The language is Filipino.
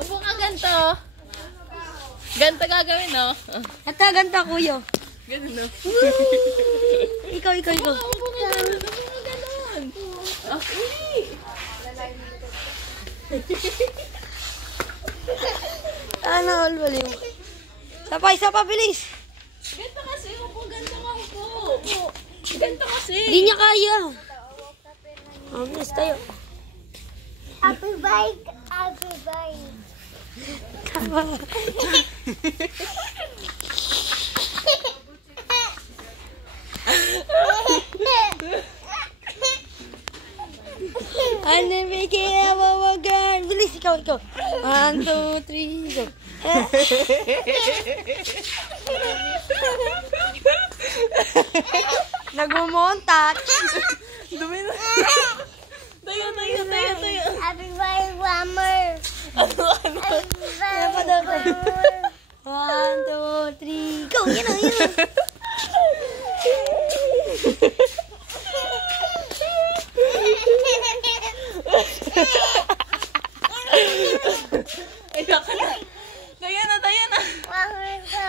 Upo ka ganito. Ganito gagawin, no? Ata, ganito, kuya. Ganun, no? Ikaw. Upo ka ganun. Upo ka ganun. Okay. Ano, baliw. Isa pa, bilis. Ganito kasi, upo. Ganito ka, upo. Ganito kasi. Hindi niya kaya. Bilis tayo. Happy bike. Ano, Mickey? Mawagan. Bilis, ikaw. 1, 2, 3, go. Nagmumontat. Dumi na. Tayo. Happy bike, Whammer. Ano? Dapat. 1, 2, 3, go. Yan na. Ay, tayo na. Whammer ka.